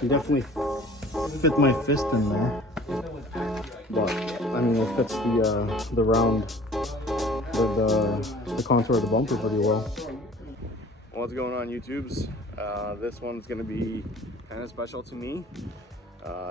He definitely fit my fist in there, but I mean it fits the round, the contour of the bumper pretty well. What's going on, YouTubes? This one's gonna be kind of special to me.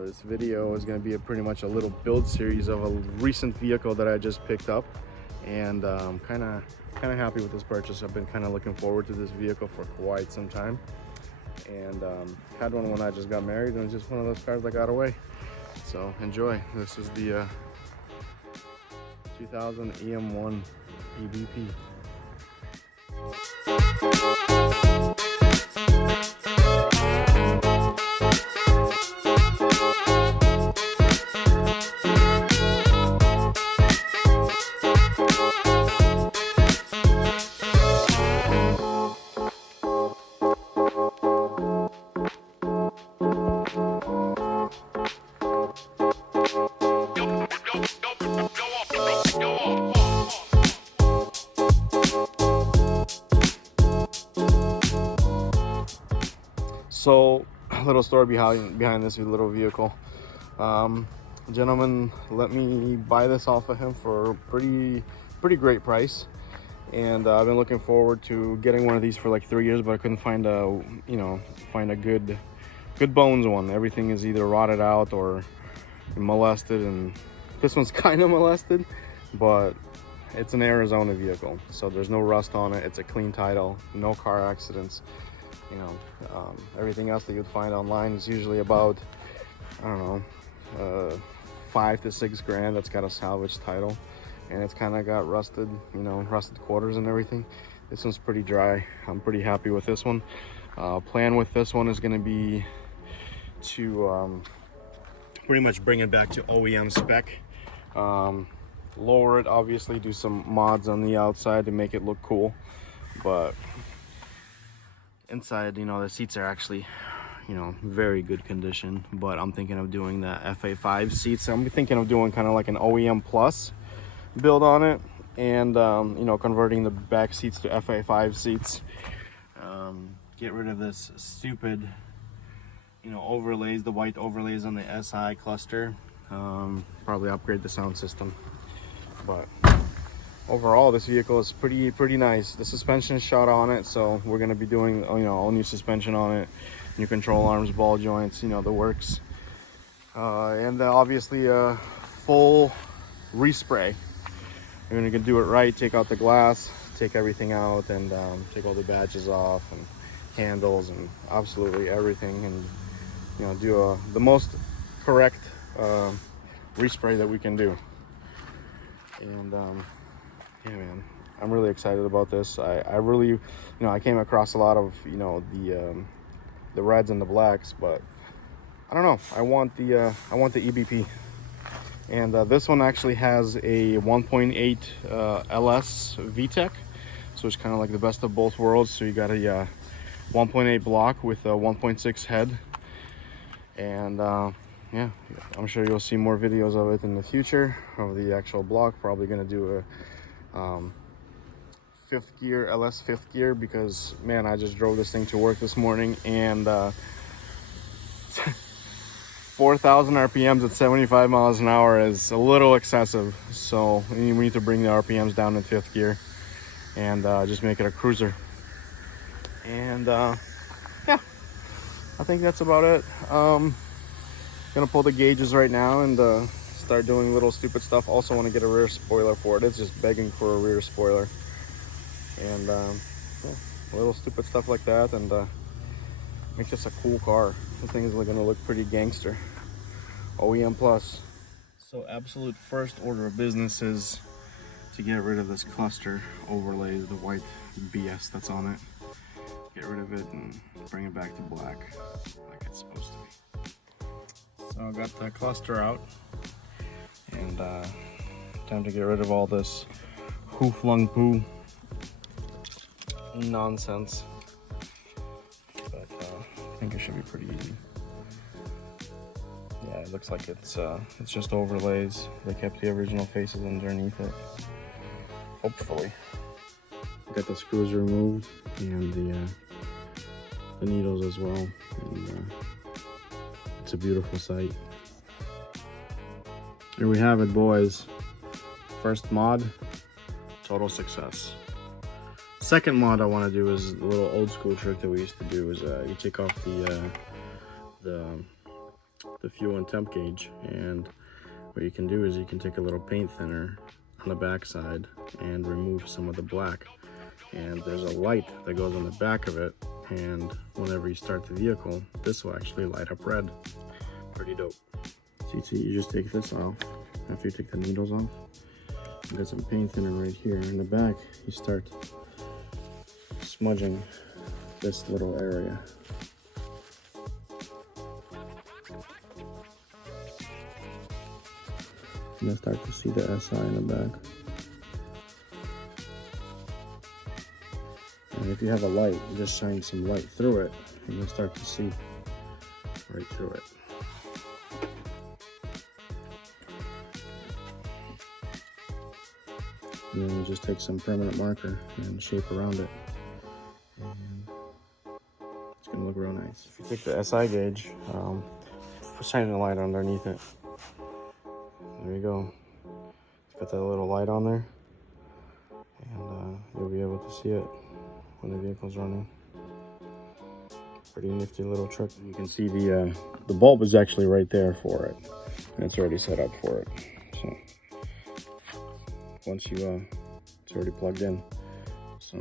This video is going to be pretty much a little build series of a recent vehicle that I just picked up, and kind of happy with this purchase. I've been kind of looking forward to this vehicle for quite some time, and had one when I just got married, and it's just one of those cars that got away. So enjoy. This is the 2000 EM1 EBP. So, a little story behind this little vehicle. Gentleman let me buy this off of him for a pretty great price, and I've been looking forward to getting one of these for like 3 years, but I couldn't find a good bones one. Everything is either rotted out or molested, and this one's kind of molested, but it's an Arizona vehicle, so there's no rust on it. It's a clean title, no car accidents. Everything else that you'd find online is usually about, I don't know, 5 to 6 grand. That's got a salvage title, and it's kind of got rusted, rusted quarters and everything. This one's pretty dry. I'm pretty happy with this one. Plan with this one is going to be to pretty much bring it back to OEM spec, lower it, obviously do some mods on the outside to make it look cool, but inside, the seats are actually, very good condition. But I'm thinking of doing the FA5 seats. I'm thinking of doing kind of like an OEM Plus build on it, and converting the back seats to FA5 seats. Get rid of this stupid, overlays, the white overlays on the SI cluster. Probably upgrade the sound system. But overall, this vehicle is pretty nice. The suspension is shot on it, so we're going to be doing all new suspension on it, new control arms, ball joints, the works, and then obviously a full respray. We're going to do it right, take out the glass, take everything out, and take all the badges off and handles and absolutely everything, and do the most correct respray that we can do. And yeah, man, I'm really excited about this. I really, I came across a lot of, the reds and the blacks, but I don't know. I want the EBP, and this one actually has a 1.8 LS VTEC, so it's kind of like the best of both worlds. So you got a 1.8 block with a 1.6 head, and yeah, I'm sure you'll see more videos of it in the future of the actual block. Probably gonna do a fifth gear, LS fifth gear, because man, I just drove this thing to work this morning, and 4,000 RPMs at 75 miles an hour is a little excessive. So we need to bring the RPMs down in fifth gear and just make it a cruiser. And yeah, I think that's about it. Gonna pull the gauges right now and start doing little stupid stuff. Also want to get a rear spoiler for it. It's just begging for a rear spoiler, and yeah, little stupid stuff like that, and make this a cool car. The thing is gonna look pretty gangster. OEM Plus. So absolute first order of business is to get rid of this cluster overlay, the white BS that's on it. Get rid of it and bring it back to black like it's supposed to be. So I got the cluster out, and time to get rid of all this hoo-flung poo nonsense. But I think it should be pretty easy. Yeah, it looks like it's just overlays. They kept the original faces underneath it. Hopefully. Got the screws removed and the needles as well. And, a beautiful sight. Here we have it, boys. First mod, total success. Second mod I want to do is a little old school trick that we used to do is you take off the fuel and temp gauge, and what you can do is you can take a little paint thinner on the back side and remove some of the black, and there's a light that goes on the back of it, and whenever you start the vehicle, this will actually light up red. Pretty dope. So you just take this off. After you take the needles off, you got some paint thinner right here in the back. You start smudging this little area. And you'll start to see the SI in the back. And if you have a light, you just shine some light through it, and you'll start to see right through it. And then you just take some permanent marker and shape around it. And it's gonna look real nice. If you take the SI gauge, shine the light underneath it. There you go. It's got that little light on there, and you'll be able to see it when the vehicle's running. Pretty nifty little trick. You can see the bulb is actually right there for it, and it's already set up for it. So once you it's already plugged in. So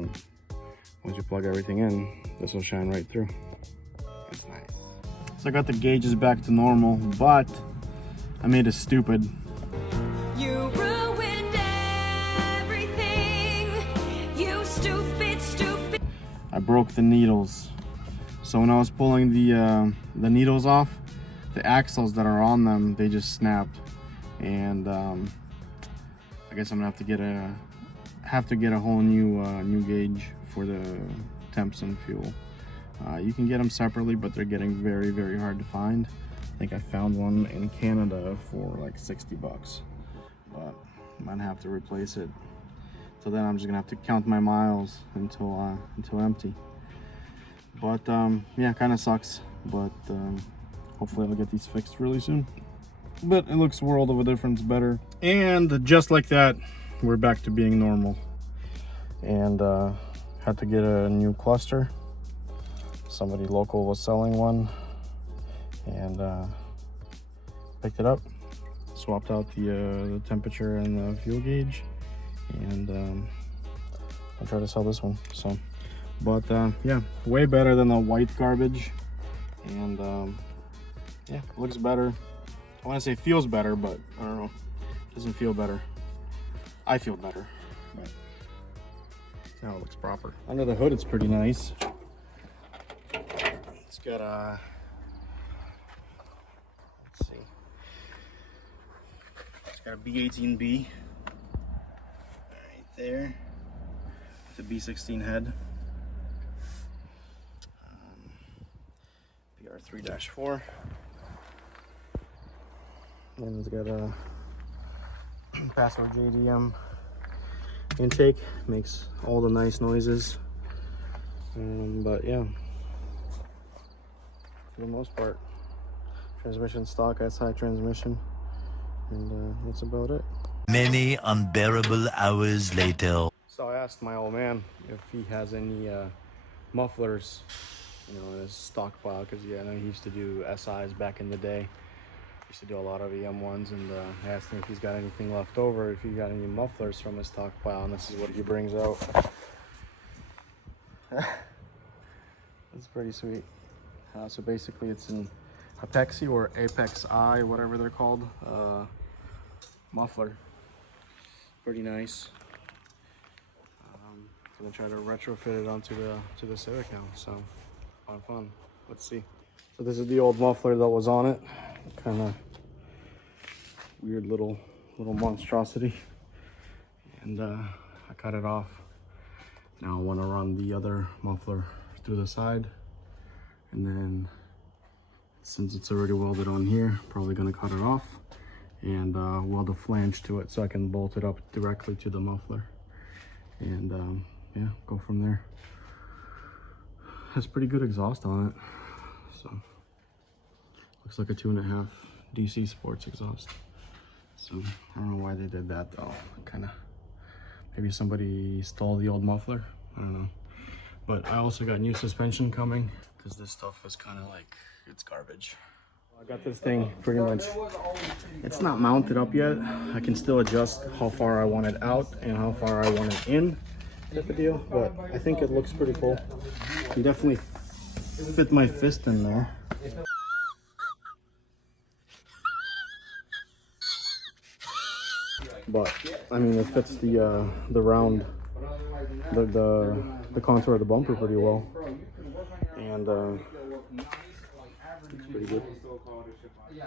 once you plug everything in, this will shine right through. It's nice. So I got the gauges back to normal, but I made it stupid. You ruined everything, you stupid. I broke the needles. So when I was pulling the needles off, the axles that are on them, they just snapped. And I guess I'm gonna have to get a whole new gauge for the temps and fuel. You can get them separately, but they're getting very, very hard to find. I think I found one in Canada for like 60 bucks, but I might have to replace it. So then I'm just gonna have to count my miles until empty. But yeah, kind of sucks, but hopefully I'll get these fixed really soon. But it looks a world of a difference better. And just like that, we're back to being normal. And had to get a new cluster. Somebody local was selling one, and picked it up, swapped out the temperature and the fuel gauge, and I'll try to sell this one. So, but yeah, way better than the white garbage, and yeah, looks better. I want to say feels better, but I don't know, it doesn't feel better. I feel better, but now it looks proper. Under the hood, it's pretty nice. It's got a, let's see, it's got a B18B right there. It's a B16 head. BR3-4. And it's got a Paso JDM intake, makes all the nice noises. But yeah, for the most part, transmission stock, SI transmission, and that's about it. Many unbearable hours later. So I asked my old man if he has any mufflers, you know, in his stockpile, because yeah, I know he used to do SIs back in the day. He used to do a lot of EM1s, and I asked him if he's got anything left over, if he got any mufflers from his stockpile, and this is what he brings out. That's pretty sweet. So basically it's an Apexi or Apex I, whatever they're called, muffler. Pretty nice. I'm gonna try to retrofit it onto the Civic now, so fun. Let's see. So this is the old muffler that was on it. Kind of weird little monstrosity, and I cut it off. Now I want to run the other muffler through the side, and then since it's already welded on here, probably gonna cut it off and weld a flange to it so I can bolt it up directly to the muffler, and yeah, go from there. Has pretty good exhaust on it, so Looks like a 2.5 DC sports exhaust. So I don't know why they did that though. Kind of, maybe somebody stole the old muffler. I don't know. But I also got new suspension coming because this stuff is kind of like, it's garbage. I got this thing pretty much, it's not mounted up yet. I can still adjust how far I want it out and how far I want it in, type of deal. But I think it looks pretty cool. You definitely fit my fist in there. But I mean, it fits the round, the contour of the bumper pretty well, and it's pretty good.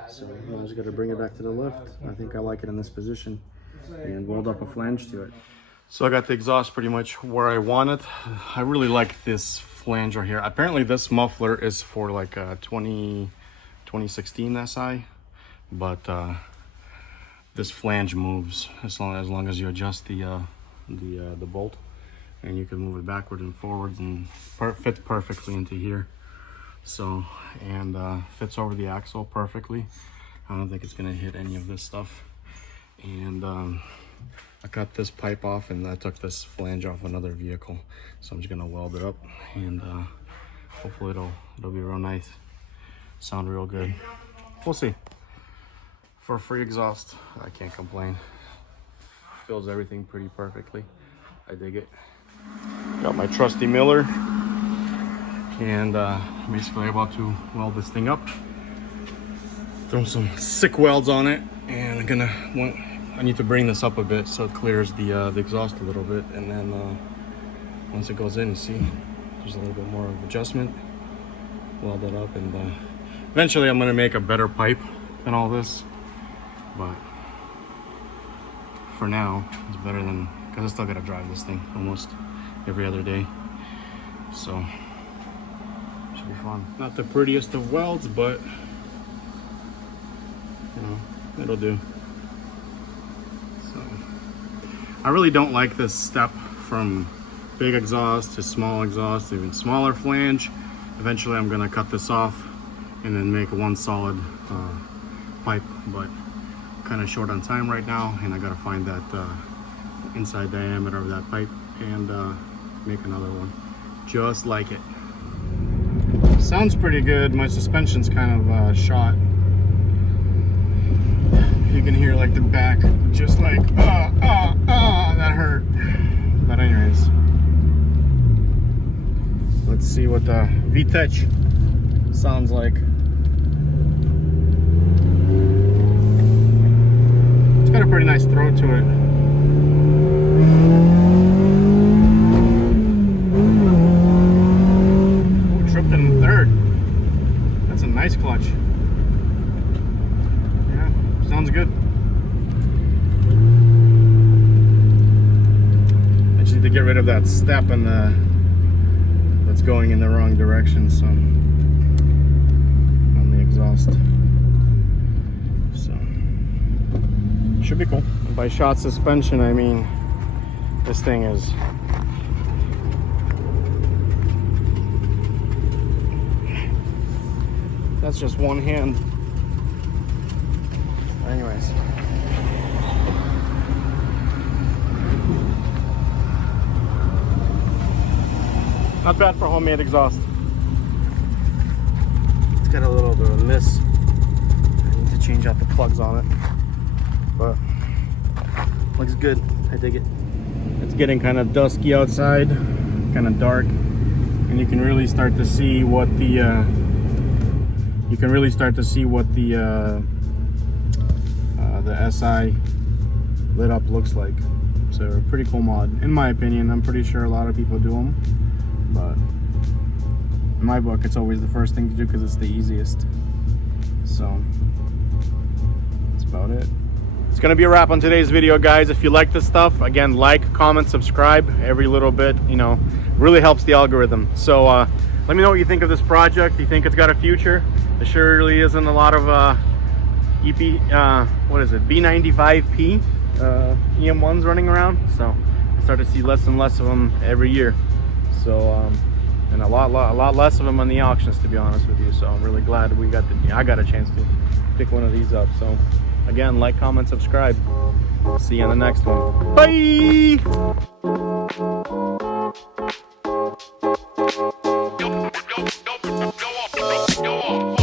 So I just got to bring it back to the left. I think I like it in this position, and weld up a flange to it. So I got the exhaust pretty much where I want it. I really like this flange right here. Apparently this muffler is for like a 2016 SI, but this flange moves as long as you adjust the bolt, and you can move it backward and forwards and fits perfectly into here. So, and fits over the axle perfectly. I don't think it's gonna hit any of this stuff. And I cut this pipe off, and I took this flange off another vehicle. So I'm just gonna weld it up, and hopefully it'll be real nice, sound real good. We'll see. For a free exhaust, I can't complain. Fills everything pretty perfectly. I dig it. Got my trusty Miller, and basically about to weld this thing up. Throw some sick welds on it, and I need to bring this up a bit so it clears the exhaust a little bit, and then once it goes in, you see there's a little bit more of adjustment. Weld it up, and eventually I'm gonna make a better pipe than all this. But for now, it's better than, because I still gotta drive this thing almost every other day. So, should be fun. Not the prettiest of welds, but you know, it'll do. So, I really don't like this step from big exhaust to small exhaust, even smaller flange. Eventually I'm gonna cut this off and then make one solid pipe, but kind of short on time right now, and I gotta find that inside diameter of that pipe and make another one just like it. Sounds pretty good. My suspension's kind of shot. You can hear like the back just like that hurt. But anyways, let's see what the V-Touch sounds like. It's got a pretty nice throat to it. Ooh, tripped in third. That's a nice clutch. Yeah, sounds good. I just need to get rid of that step and that's going in the wrong direction, so on the exhaust. Should be cool. By shot suspension, I mean this thing is that's just one hand. Anyways, not bad for homemade exhaust. It's got a little bit of a miss. I need to change out the plugs on it. But looks good. I dig it. It's getting kind of dusky outside, kind of dark, and you can really start to see what the SI lit up looks like. So pretty cool mod, in my opinion. I'm pretty sure a lot of people do them, but in my book, it's always the first thing to do because it's the easiest. So that's about it. It's gonna be a wrap on today's video, guys. If you like this stuff, again, like, comment, subscribe. Every little bit, you know, really helps the algorithm. So let me know what you think of this project. Do you think it's got a future? There surely isn't a lot of what is it, B95P EM1s running around. So I start to see less and less of them every year. So and a lot less of them on the auctions, to be honest with you. So I'm really glad I got a chance to pick one of these up. So again, like, comment, subscribe. See you on the next one. Bye. Go on.